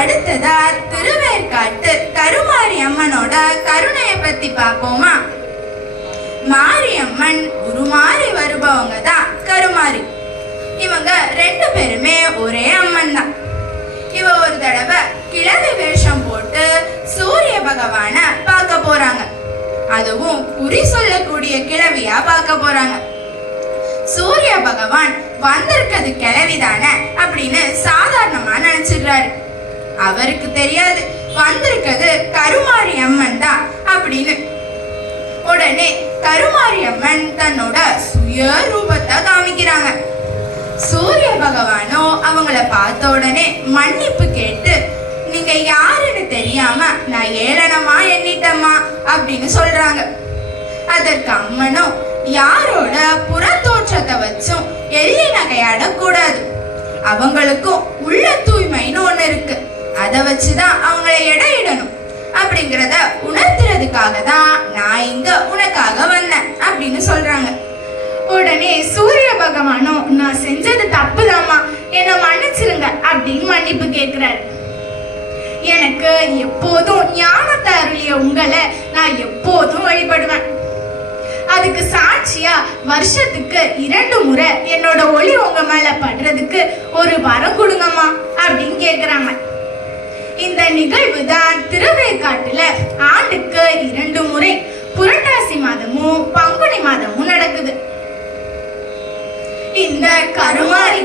அடுத்ததா திருவேற்காட்டு கருமாரி அம்மனோட கருணையை பத்தி பார்ப்போமா? மாரியம்மன் உருமாறி வருபவங்க தான் கருமாரி. இவங்க ரெண்டு பேருமே ஒரே அம்மன் தான். இவ ஒரு தடவை கிழவி வேஷம் போட்டு சூரிய பகவான பார்க்க போறாங்க. அதுவும் குறி சொல்லக்கூடிய கிழவியா பார்க்க போறாங்க. சூரிய பகவான் வந்திருக்கிறது கிழவிதானே அப்படின்னு சாதாரணமா நினைச்சிடுறாரு. அவருக்கு தெரியாது வந்திருக்கிறது கருமாரி அம்மன் தான் அப்படின்னு. உடனே கருமாரி அம்மன் தன்னோட சுய ரூபத்தை காமிக்கிறாங்க. சூரிய பகவானோ அவங்கள பார்த்த உடனே மன்னிப்பு கேட்டு, நீங்க யாருன்னு தெரியாம நான் ஏளனமா எண்ணிட்டம்மா அப்படின்னு சொல்றாங்க. அதற்கு அம்மனும், யாரோட புறத்தோற்றத்தை வச்சும் எள்ளி நகையாட கூடாது, அவங்களுக்கும் உள்ள தூய்மைன்னு ஒண்ணு இருக்கு, அதை வச்சுதான் அவங்கள எடையிடணும் அப்படிங்கிறத உணர்த்துறதுக்காக தான் நான் இங்க உனக்காக வந்தேன் அப்படின்னு சொல்றாங்க. உடனே சூரிய பகவானும், நான் செஞ்சது தப்புதாம்மா, என்னை மன்னிச்சிருங்க அப்படின்னு மன்னிப்பு கேட்கிறாரு. எனக்கு எப்போதும் ஞானத்தை அருளிய உங்களை நான் எப்போதும் வழிபடுவேன். அதுக்கு சாட்சியா வருஷத்துக்கு 2 முறை என்னோட ஒளி உங்க மேல படுறதுக்கு ஒரு வரம் கொடுங்கம்மா அப்படின்னு கேக்குறாங்க. இந்த நிகழ்வு தான் திருவேற்காட்டுல ஆண்டுக்கு 2 முறை புரட்டாசி மாதமும் பங்குனி மாதமும் நடக்குது. இந்த கருமாரி